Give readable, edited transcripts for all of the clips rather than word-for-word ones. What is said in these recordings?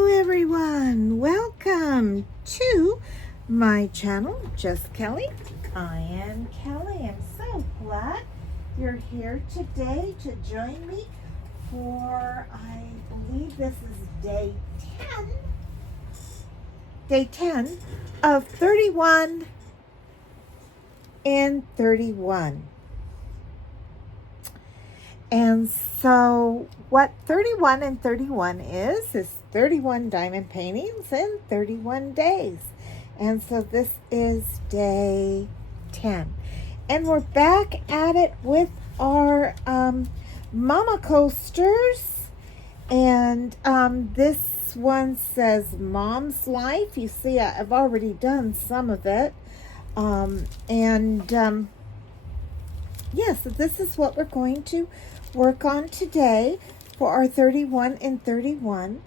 Hello everyone, welcome to my channel, Just Kelly. I am Kelly. I'm so glad you're here today to join me for, I believe this is day 10 of 31 and 31. And so what 31 and 31 is 31 diamond paintings in 31 days. And so this is day 10. And we're back at it with our mama coasters. And this one says Mom's Life. You see, I've already done some of it. Yes, so this is what we're going to work on today for our 31 and 31.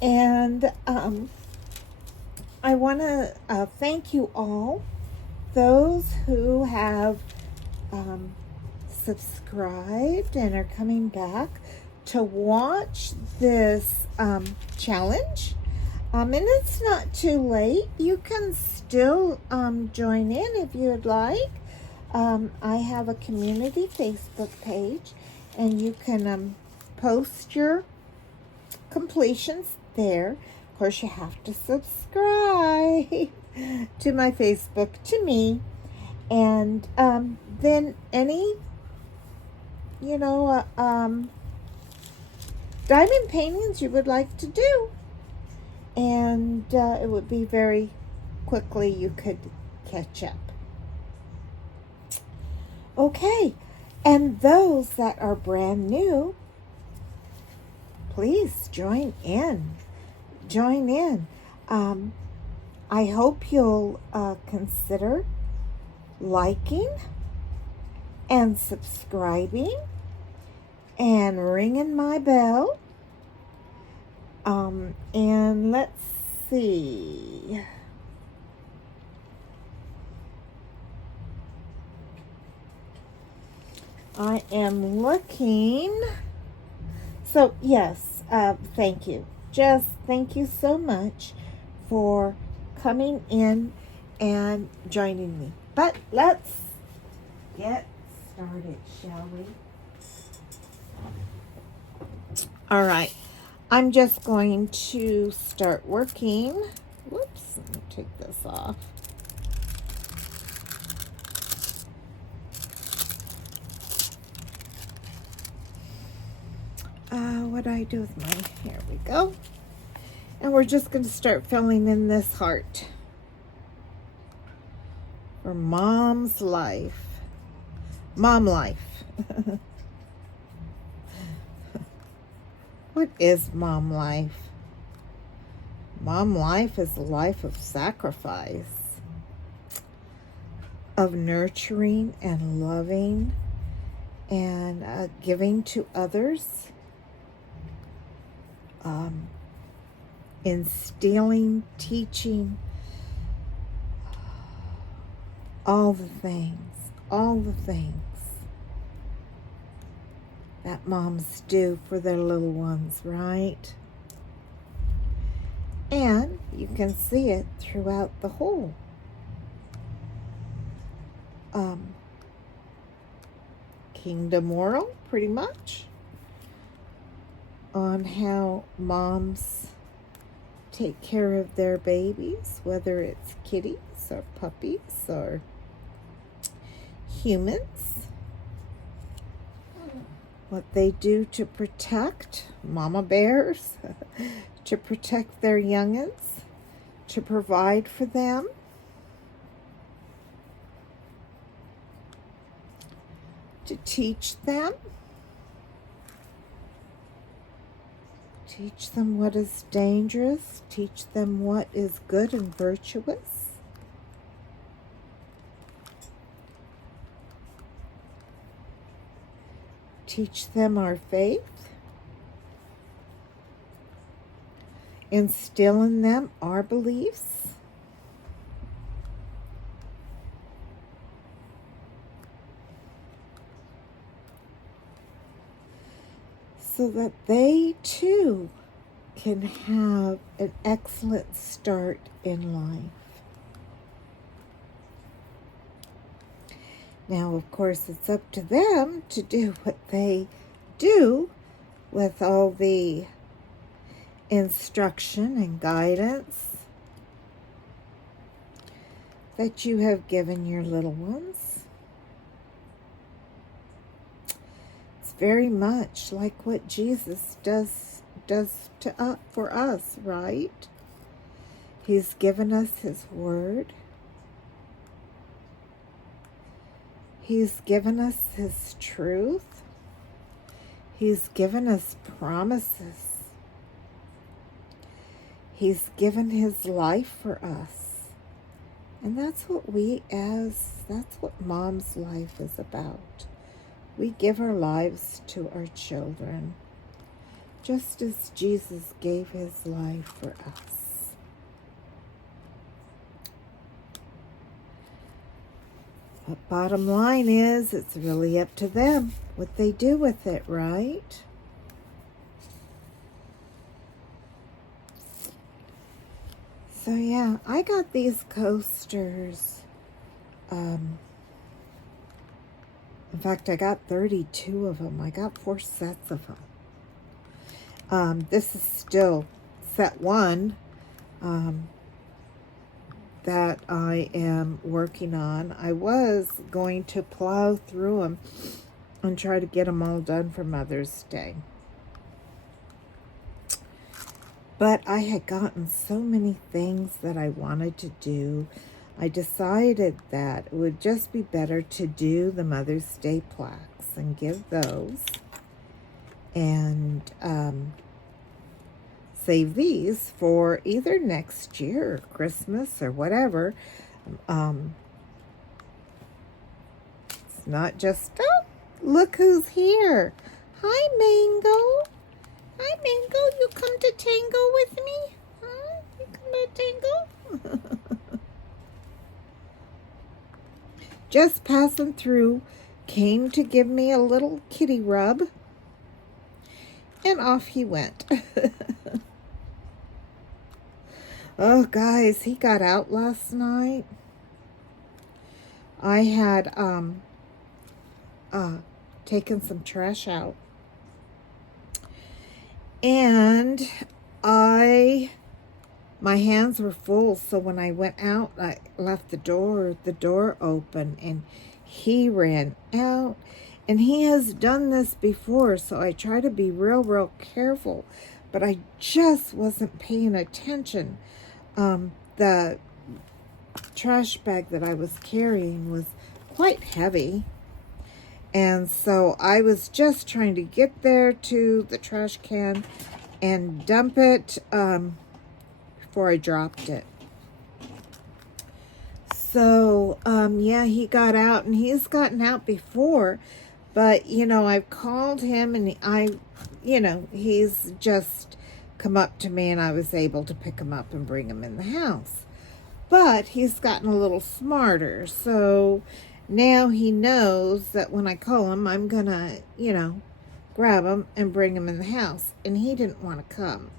And I want to thank you all, those who have subscribed and are coming back to watch this challenge. And it's not too late. You can still join in if you'd like. I have a community Facebook page, and you can post your completions there. Of course, you have to subscribe to my Facebook, to me, and then any, diamond paintings you would like to do, and it would be very quickly you could catch up. Okay, and those that are brand new, please join in. I hope you'll consider liking and subscribing and ringing my bell. And let's see. I am looking. So yes, thank you. Just thank you so much for coming in and joining me. But let's get started, shall we? All right. I'm just going to start working. Whoops, let me take this off. What do I do with mine? Here we go. And we're just going to start filling in this heart for Mom's life. Mom life. What is mom life? Mom life is a life of sacrifice, of nurturing and loving and giving to others. Instilling, teaching, all the things that moms do for their little ones, right? And you can see it throughout the whole kingdom world, pretty much, on how moms take care of their babies, whether it's kitties or puppies or humans. What they do to protect mama bears, to protect their youngins, to provide for them. To teach them. Teach them what is dangerous. Teach them what is good and virtuous. Teach them our faith. Instill in them our beliefs. So that they too can have an excellent start in life. Now, of course, it's up to them to do what they do with all the instruction and guidance that you have given your little ones. It's very much like what Jesus does for us, right? He's given us his word. He's given us his truth. He's given us promises. He's given his life for us. And that's what that's what mom's life is about. We give our lives to our children, just as Jesus gave his life for us. But bottom line is, it's really up to them what they do with it, right? So yeah, I got these coasters. In fact, I got 32 of them. I got 4 sets of them. This is still set 1. That I am working on. I was going to plow through them and try to get them all done for Mother's Day. But I had gotten so many things that I wanted to do. I decided that it would just be better to do the Mother's Day plaques and give those. And save these for either next year or Christmas or whatever. It's not just, oh, look who's here. Hi, Mango. Hi, Mango. You come to tango with me? Huh? You come to tango? Just passing through, came to give me a little kitty rub, and off he went. Oh, guys, he got out last night. I had taken some trash out. And my hands were full, so when I went out, I left the door open, and he ran out. And he has done this before, so I try to be real careful. But I just wasn't paying attention. The trash bag that I was carrying was quite heavy. And so I was just trying to get there to the trash can and dump it before I dropped it. So, yeah, he got out, and he's gotten out before. But, you know, I've called him, and he's just come up to me, and I was able to pick him up and bring him in the house. But he's gotten a little smarter, so now he knows that when I call him, I'm gonna, grab him and bring him in the house. And he didn't want to come.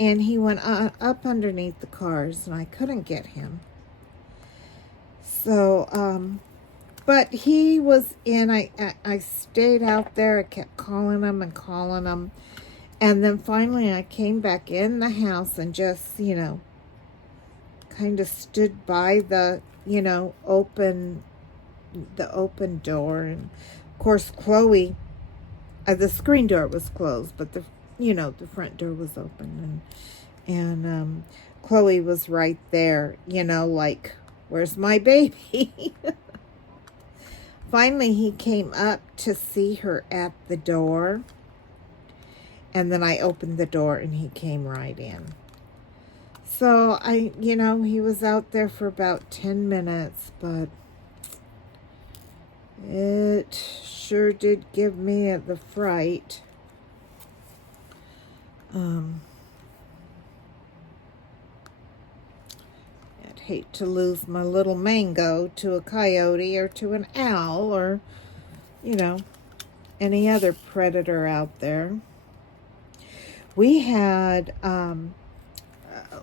And he went up underneath the cars, and I couldn't get him. So, but he was in, I stayed out there, I kept calling him. And then finally I came back in the house and just, kind of stood by the, open door. And of course, Chloe, the screen door was closed, but the front door was open. And Chloe was right there, like, where's my baby? Finally, he came up to see her at the door. And then I opened the door, and he came right in. So, he was out there for about 10 minutes, but it sure did give me the fright. I'd hate to lose my little Mango to a coyote or to an owl or, any other predator out there. we had,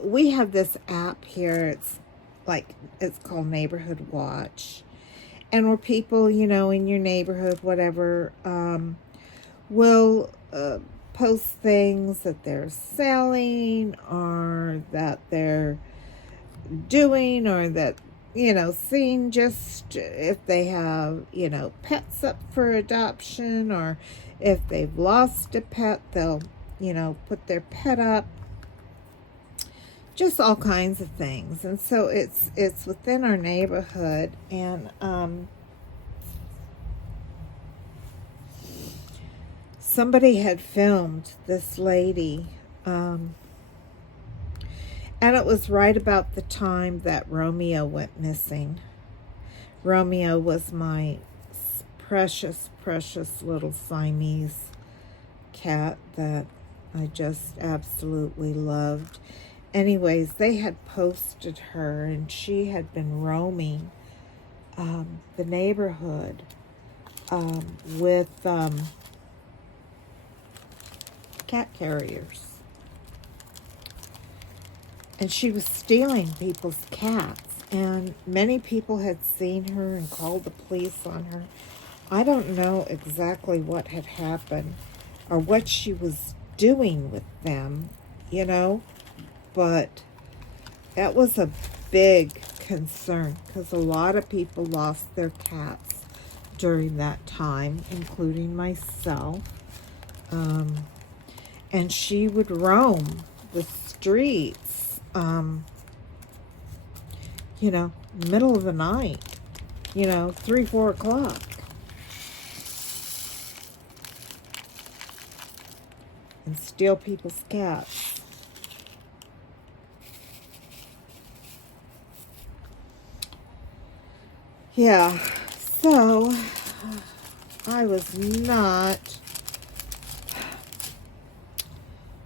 we have this app here. It's called Neighborhood Watch. And where people, you know, in your neighborhood, whatever, will post things that they're selling or that they're doing, or that, you know, seeing, just if they have, you know, pets up for adoption, or if they've lost a pet, they'll, you know, put their pet up, just all kinds of things. And so it's within our neighborhood. And somebody had filmed this lady, and it was right about the time that Romeo went missing. Romeo was my precious, precious little Siamese cat that I just absolutely loved. Anyways, they had posted her, and she had been roaming the neighborhood with cat carriers. And she was stealing people's cats. And many people had seen her and called the police on her. I don't know exactly what had happened or what she was doing with them, you know. But that was a big concern, because a lot of people lost their cats during that time, including myself. And she would roam the streets, you know, middle of the night, you know, 3, 4 o'clock. And steal people's cats. Yeah, so I was not...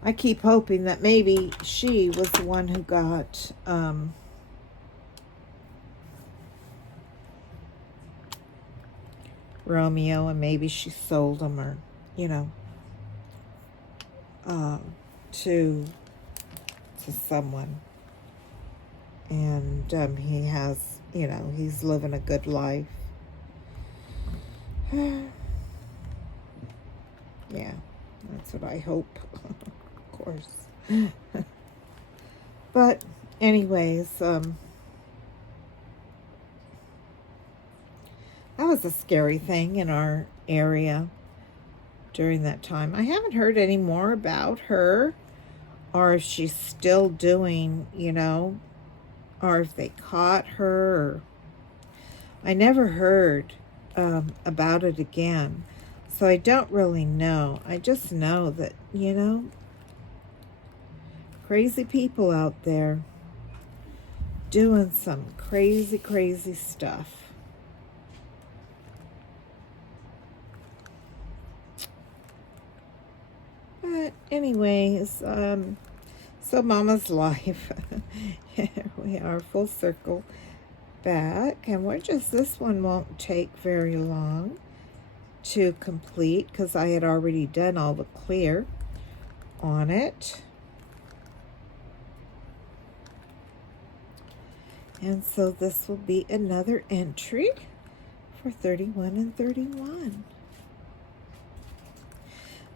I keep hoping that maybe she was the one who got Romeo, and maybe she sold him, or, you know, to someone. And he has, you know, he's living a good life. Yeah, that's what I hope. Of course. But anyways, that was a scary thing in our area during that time. I haven't heard any more about her, or if she's still doing, you know, or if they caught her. Or I never heard about it again. So I don't really know. I just know that, you know, crazy people out there doing some crazy, crazy stuff. But anyways, so Mama's life. Here we are, full circle back. And this one won't take very long to complete, because I had already done all the clear on it. And so this will be another entry for 31 and 31.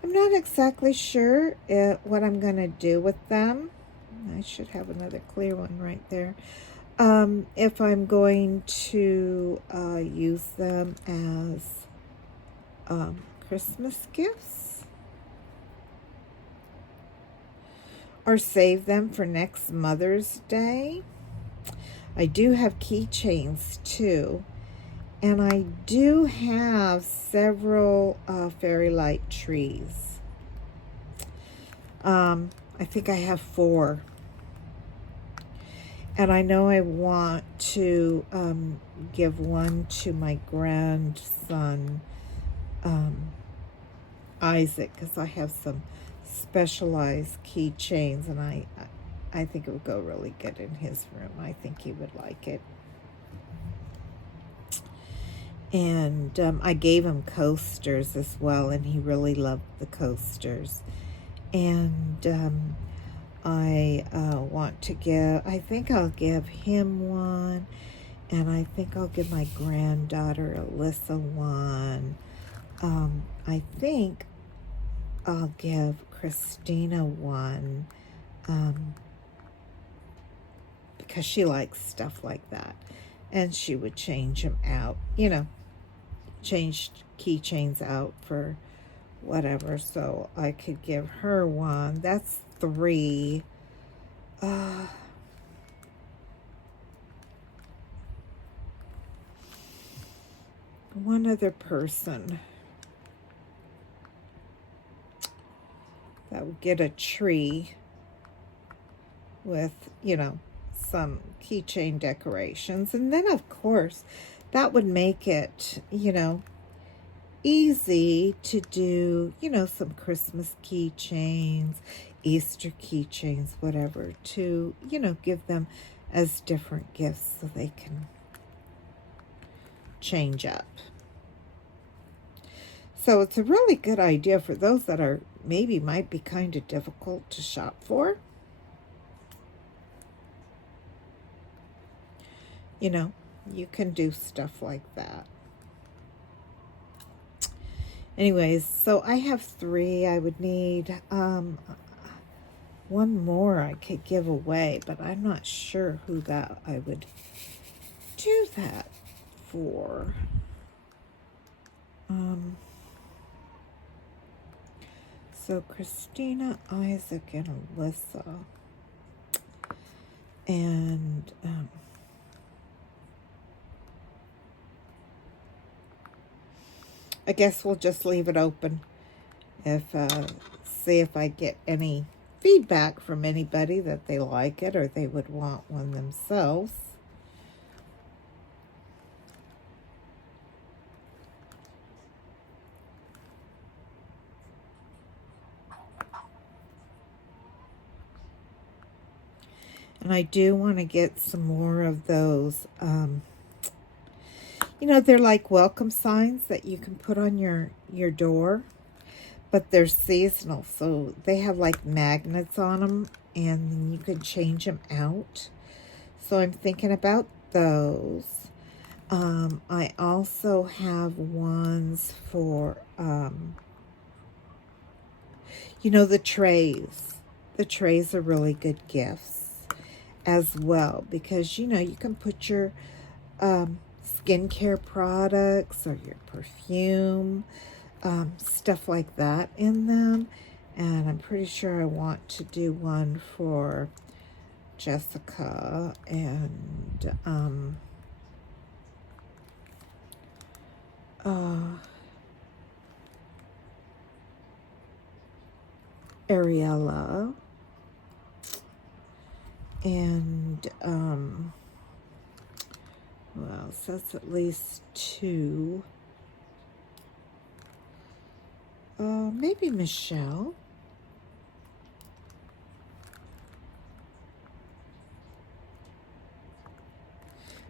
I'm not exactly sure what I'm going to do with them. I should have another clear one right there. If I'm going to use them as Christmas gifts, or save them for next Mother's Day. I do have keychains too, and I do have several fairy light trees. I think I have 4. And I know I want to give one to my grandson, Isaac, because I have some specialized keychains, and I think it would go really good in his room. I think he would like it. And I gave him coasters as well, and he really loved the coasters. And I want to give, I think I'll give him one. And I think I'll give my granddaughter Alyssa one. I think I'll give Christina one. Because she likes stuff like that. And she would change them out, you know, change keychains out for whatever. So I could give her one. That's 3. One other person that would get a tree with, you know, some keychain decorations. And then, of course, that would make it, you know, easy to do, you know, some Christmas keychains, Easter keychains, whatever, to, you know, give them as different gifts so they can change up. So it's a really good idea for those that are maybe might be kind of difficult to shop for. You know, you can do stuff like that. Anyways, so I have 3. I would need one more I could give away, but I'm not sure who that I would do that for. So Christina, Isaac, and Alyssa. And I guess we'll just leave it open. If see if I get any feedback from anybody that they like it or they would want one themselves. And I do want to get some more of those, you know, they're like welcome signs that you can put on your door, but they're seasonal. So they have like magnets on them and you can change them out. So I'm thinking about those. I also have ones for, you know, the trays. The trays are really good gifts as well, because, you know, you can put your skincare products or your perfume, stuff like that in them. And I'm pretty sure I want to do one for Jessica and Ariella. And well, so that's at least 2. Maybe Michelle.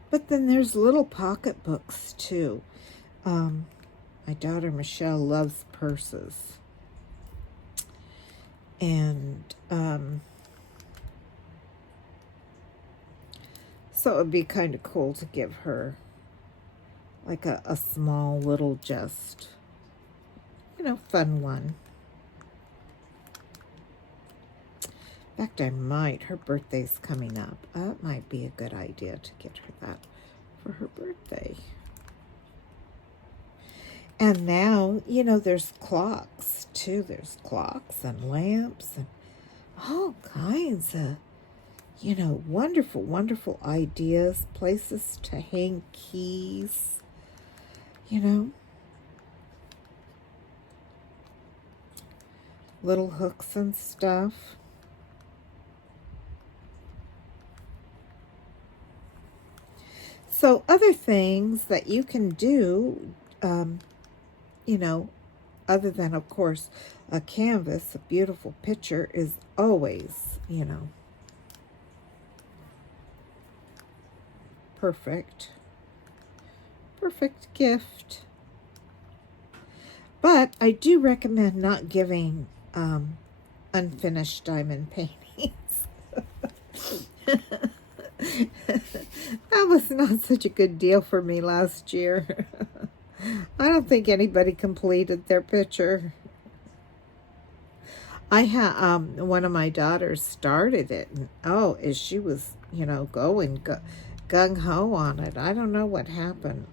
But then there's little pocketbooks too. My daughter Michelle loves purses. And so it would be kind of cool to give her like a small little, just, you know, fun one. In fact, I might. Her birthday's coming up. That might be a good idea to get her that for her birthday. And now, you know, there's clocks too. There's clocks and lamps and all kinds of, you know, wonderful, wonderful ideas, places to hang keys, you know, little hooks and stuff. So other things that you can do, you know, other than, of course, a canvas, a beautiful picture is always, you know, perfect gift. But I do recommend not giving a unfinished diamond paintings. That was not such a good deal for me last year. I don't think anybody completed their picture. I had one of my daughters started it, and as she was, going gung ho on it. I don't know what happened.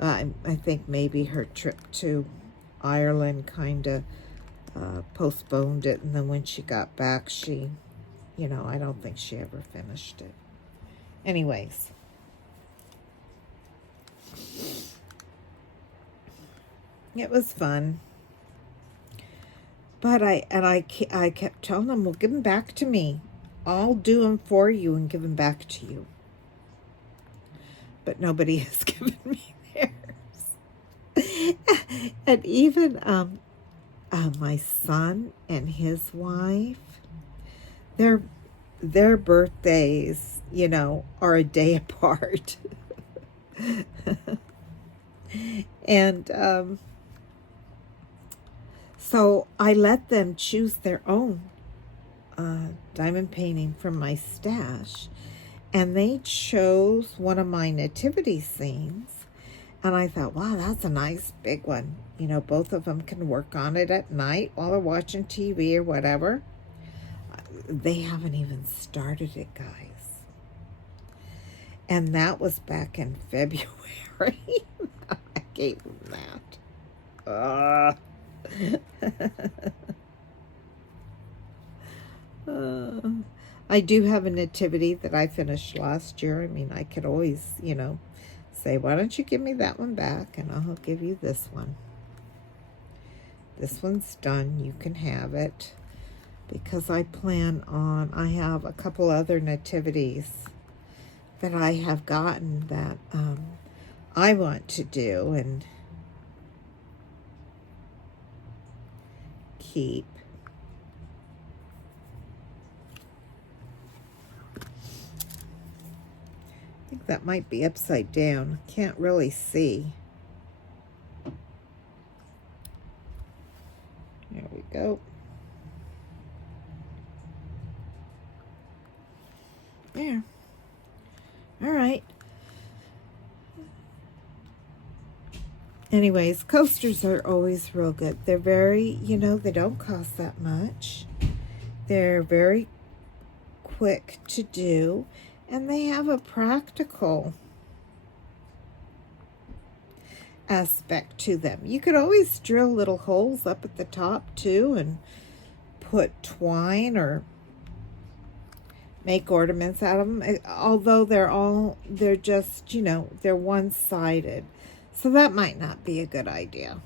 I think maybe her trip to Ireland kind of postponed it, and then when she got back, she, I don't think she ever finished it. Anyways. It was fun. But I kept telling them, well, give them back to me. I'll do them for you and give them back to you. But nobody has given me theirs. And even my son and his wife, their birthdays, are a day apart. And so I let them choose their own diamond painting from my stash. And they chose one of my nativity scenes. And I thought, wow, that's a nice big one. Both of them can work on it at night while they're watching TV or whatever. They haven't even started it, guys. And that was back in February. I gave them that. I do have a nativity that I finished last year. I mean, I could always, say, why don't you give me that one back and I'll give you this one. This one's done. You can have it. Because I have a couple other nativities that I have gotten that I want to do and keep. I think that might be upside down. Can't really see. There we go. There. All right. Anyways, coasters are always real good. They're very, they don't cost that much. They're very quick to do, and they have a practical aspect to them. You could always drill little holes up at the top too and put twine or make ornaments out of them. Although they're just, they're one-sided. So that might not be a good idea.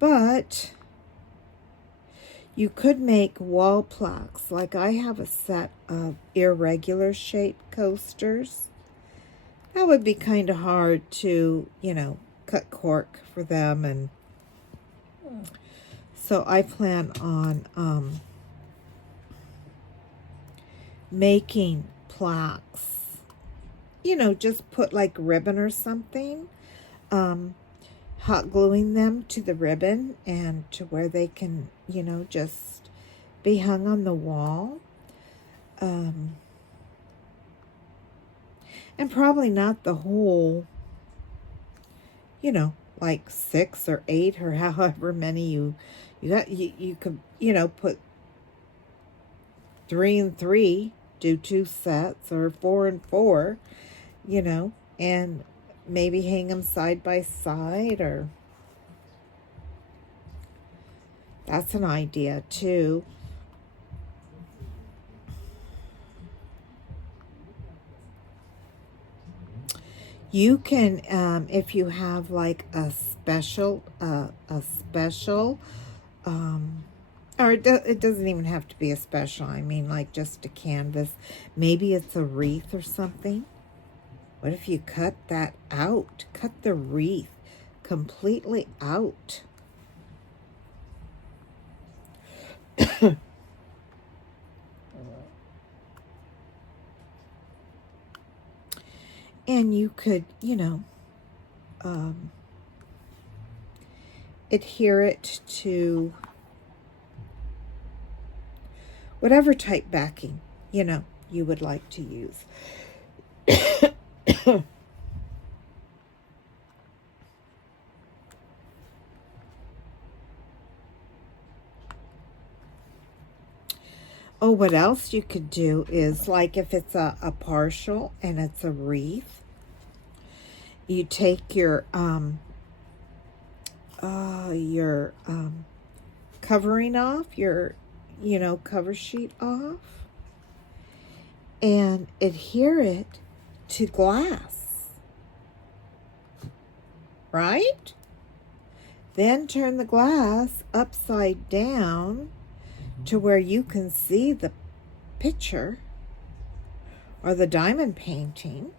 But you could make wall plaques. Like I have a set of irregular shaped coasters. That would be kind of hard to, cut cork for them. And so I plan on making plaques. Just put like ribbon or something. Hot gluing them to the ribbon and to where they can, just be hung on the wall. And probably not the whole, like 6 or 8 or however many you got. You could, put 3 and 3, do 2 sets, or 4 and 4, and maybe hang them side by side, or that's an idea too. You can, if you have like a special, or it doesn't even have to be a special. I mean, like just a canvas. Maybe it's a wreath or something. What if you cut that out? Cut the wreath completely out. And you could, adhere it to whatever type backing, you would like to use. Oh, what else you could do is, like, if it's a partial and it's a wreath, you take your covering off, your cover sheet off, and adhere it to glass, right? Then turn the glass upside down to where you can see the picture or the diamond painting,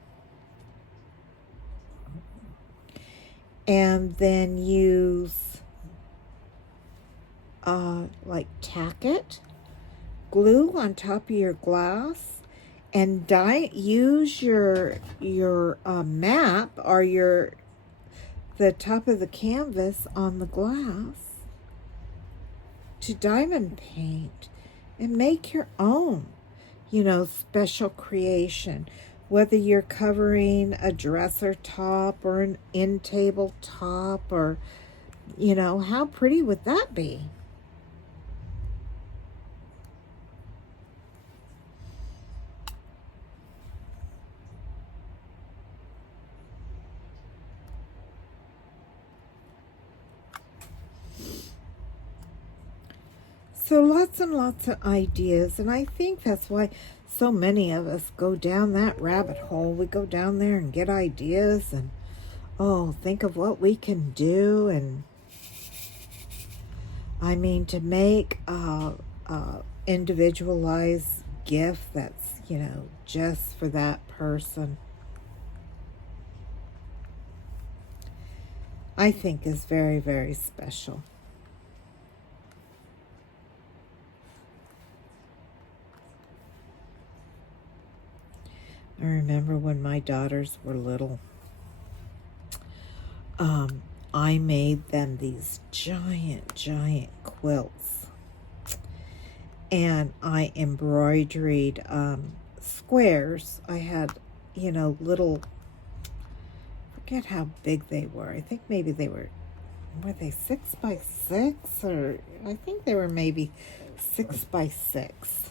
and then use like tack it, glue on top of your glass, and use your map or the top of the canvas on the glass to diamond paint and make your own, special creation. Whether you're covering a dresser top or an end table top, or, how pretty would that be? So lots and lots of ideas, and I think that's why so many of us go down that rabbit hole. We go down there and get ideas and, think of what we can do. And I mean, to make a individualized gift that's, just for that person, I think is very, very special. I remember when my daughters were little, I made them these giant, giant quilts. And I embroidered squares. I had, little, forget how big they were. I think maybe were they 6 by 6? Or I think they were maybe 6 by 6.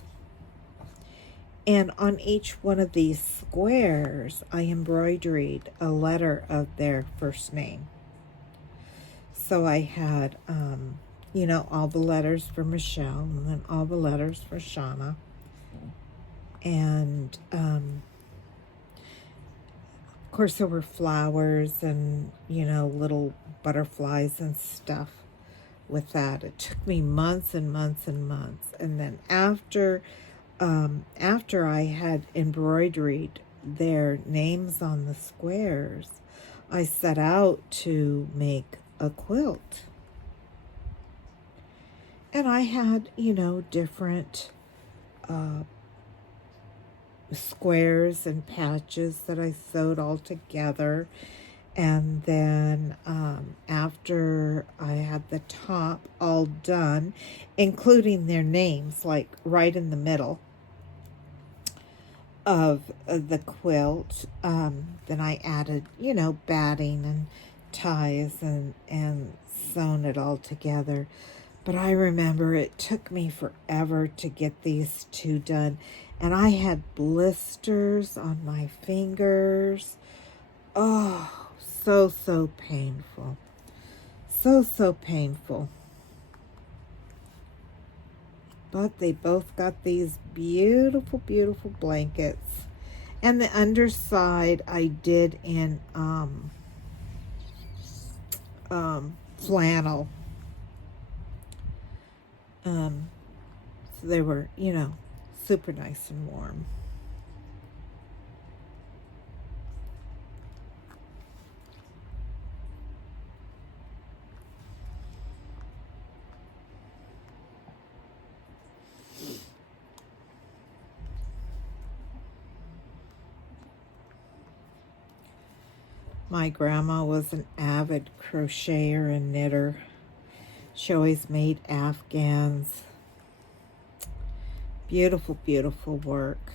And on each one of these squares, I embroidered a letter of their first name. So I had, all the letters for Michelle, and then all the letters for Shauna. And, of course, there were flowers and, little butterflies and stuff with that. It took me months and months and months. And then after I had embroidered their names on the squares, I set out to make a quilt. And I had, different squares and patches that I sewed all together. And then after I had the top all done, including their names, like right in the middle of the quilt, then I added, batting and ties and sewn it all together. But I remember it took me forever to get these two done. And I had blisters on my fingers. Oh, so painful. So painful. But they both got these beautiful, beautiful blankets. And the underside I did in flannel. So they were, super nice and warm. My grandma was an avid crocheter and knitter. She always made Afghans. Beautiful, beautiful work.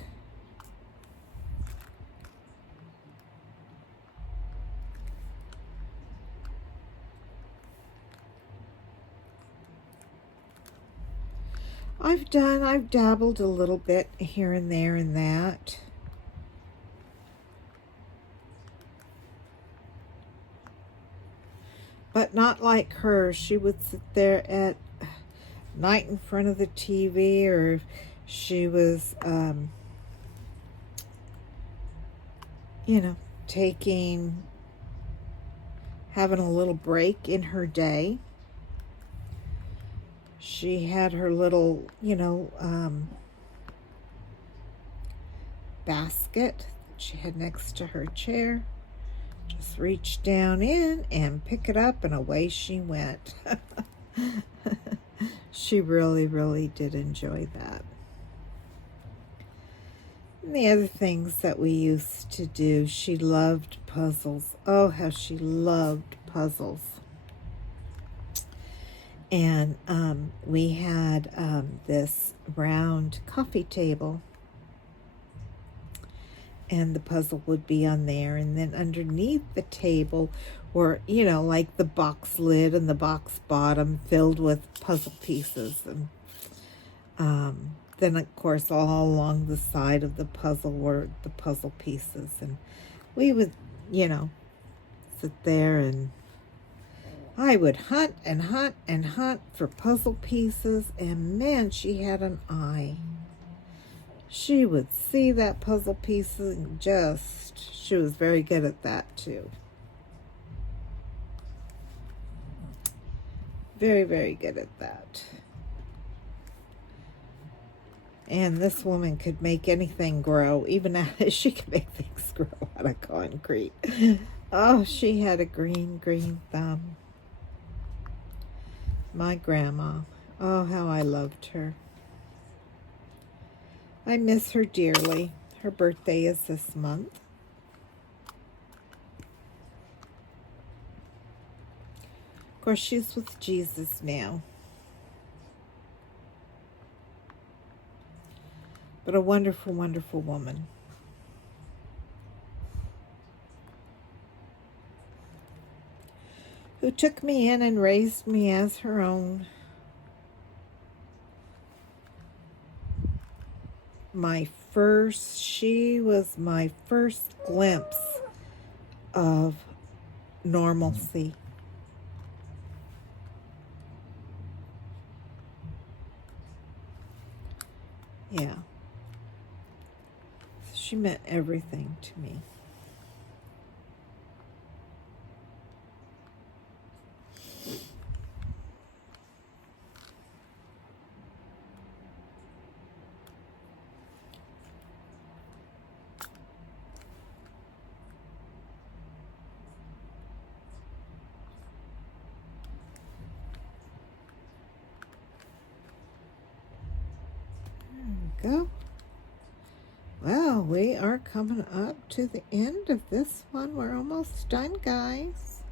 I've dabbled a little bit here and there in that. But not like her. She would sit there at night in front of the TV, or if she was, you know, having a little break in her day. She had her little, basket that she had next to her chair. Just reach down in and pick it up, and away she went. She really, really did enjoy that. And the other things that we used to do, she loved puzzles. Oh, how she loved puzzles. And we had this round coffee table, and the puzzle would be on there, and then underneath the table were, like the box lid and the box bottom filled with puzzle pieces. And then, of course, all along the side of the puzzle were the puzzle pieces. And we would, sit there, and I would hunt and hunt and hunt for puzzle pieces. And man, she had an eye. She would see that puzzle piece and she was very good at that too. Very, very good at that. And this woman could make anything grow, she could make things grow out of concrete. Oh, she had a green, green thumb. My grandma. Oh, how I loved her. I miss her dearly. Her birthday is this month. Of course, she's with Jesus now. But a wonderful, wonderful woman. Who took me in and raised me as her own. She was my first glimpse of normalcy. Yeah. She meant everything to me. Go. Well, we are coming up to the end of this one. We're almost done, guys.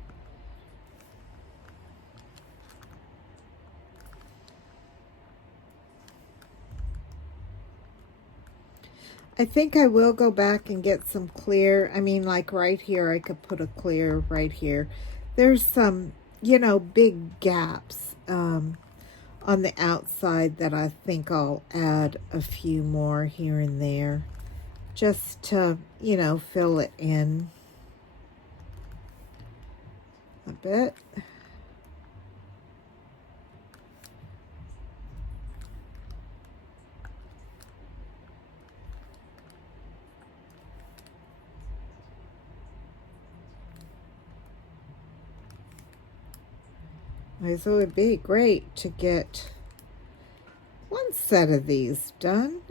I think I will go back and get some clear. I mean, like right here, I could put a clear right here. There's some, big gaps on the outside that I think I'll add a few more here and there just to, fill it in a bit. So it would be great to get one set of these done.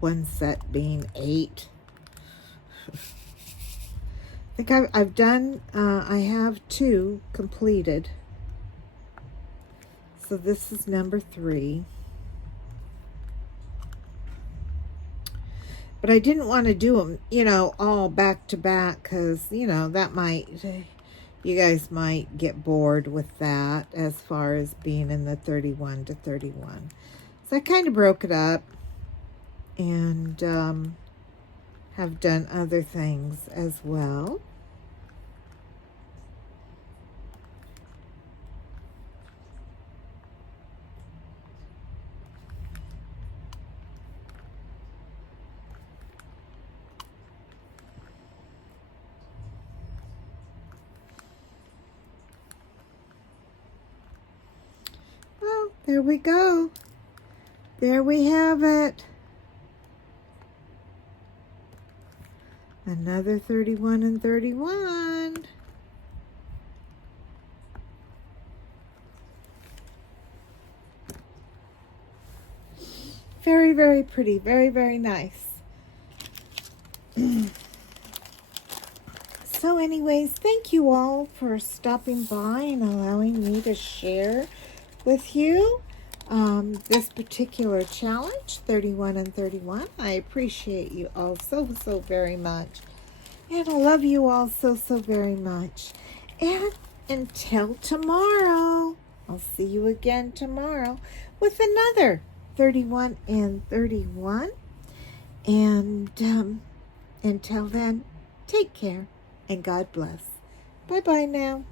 One set being 8. I think I've done, I have 2 completed. So this is number 3. But I didn't want to do them, you know, all back to back because, you know, you guys might get bored with that as far as being in the 31 to 31. So I kind of broke it up and have done other things as well. Well, there we go. There we have it. Another 31 and 31. Very, very pretty. Very, very nice. So anyways, thank you all for stopping by and allowing me to share with you this particular challenge, 31 and 31. I appreciate you all so, so very much. And I love you all so, so very much. And until tomorrow, I'll see you again tomorrow with another 31 and 31. And until then, take care and God bless. Bye-bye now.